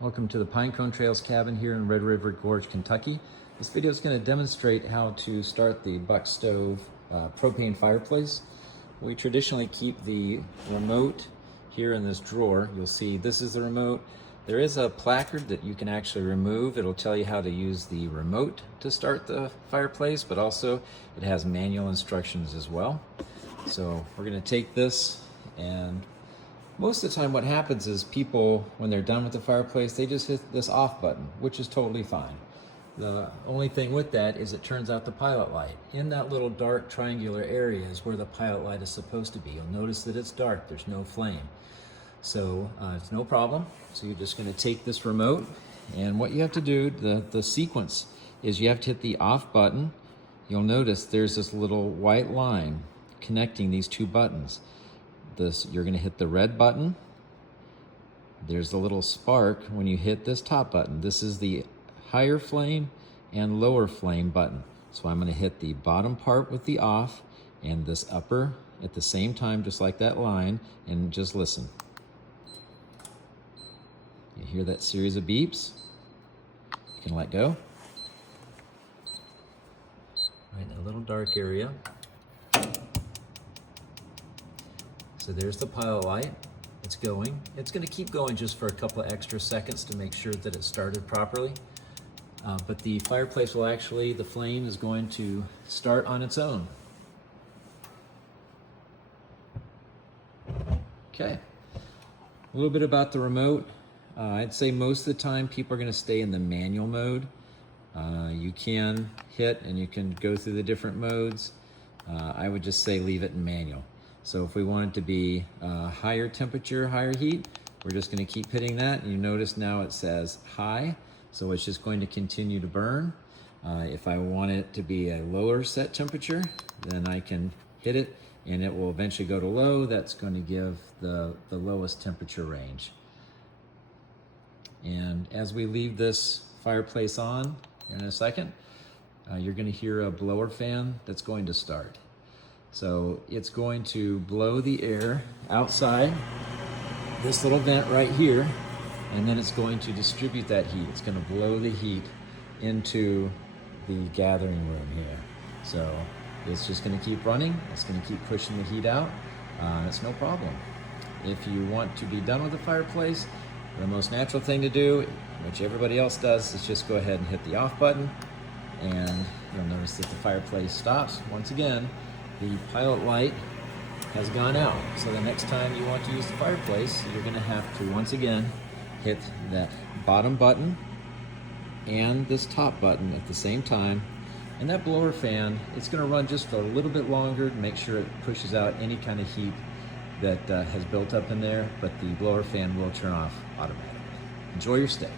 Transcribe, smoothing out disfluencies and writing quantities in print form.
Welcome to the Pinecone Trails Cabin here in Red River Gorge, Kentucky. This video is going to demonstrate how to start the buck stove propane fireplace. We traditionally keep the remote here in this drawer. You'll see this is the remote. There is a placard that you can actually remove. It'll tell you how to use the remote to start the fireplace, but also it has manual instructions as well. So we're going to take this, and most of the time what happens is people, when they're done with the fireplace, they just hit this off button, which is totally fine. The only thing with that is it turns out the pilot light. In that little dark triangular area is where the pilot light is supposed to be. You'll notice that it's dark, there's no flame. So it's no problem. So you're just going to take this remote, and what you have to do, the sequence is you have to hit the off button. You'll notice there's this little white line connecting these two buttons. You're going to hit the red button. There's a little spark when you hit this top button. This is the higher flame and lower flame button. So I'm going to hit the bottom part with the off and this upper at the same time, just like that line, and just listen. You hear that series of beeps. You can let go. Right in a little dark area. So there's the pilot light. It's going. It's going to keep going just for a couple of extra seconds to make sure that it started properly. But the fireplace will actually, the flame is going to start on its own. Okay. A little bit about the remote. I'd say most of the time people are going to stay in the manual mode. You can hit and you can go through the different modes. I would just say leave it in manual. So if we want it to be higher temperature, higher heat, we're just going to keep hitting that. And you notice now it says high, so it's just going to continue to burn. If I want it to be a lower set temperature, then I can hit it and it will eventually go to low. That's going to give the lowest temperature range. And as we leave this fireplace on in a second, you're going to hear a blower fan that's going to start. So it's going to blow the air outside this little vent right here, and then it's going to distribute that heat. It's going to blow the heat into the gathering room here. So it's just going to keep running. It's going to keep pushing the heat out. It's no problem. If you want to be done with the fireplace, the most natural thing to do, which everybody else does, is just go ahead and hit the off button, and you'll notice that the fireplace stops. Once again, the pilot light has gone out. So the next time you want to use the fireplace, you're going to have to once again hit that bottom button and this top button at the same time. And that blower fan, it's going to run just a little bit longer to make sure it pushes out any kind of heat that has built up in there, but the blower fan will turn off automatically. Enjoy your stay.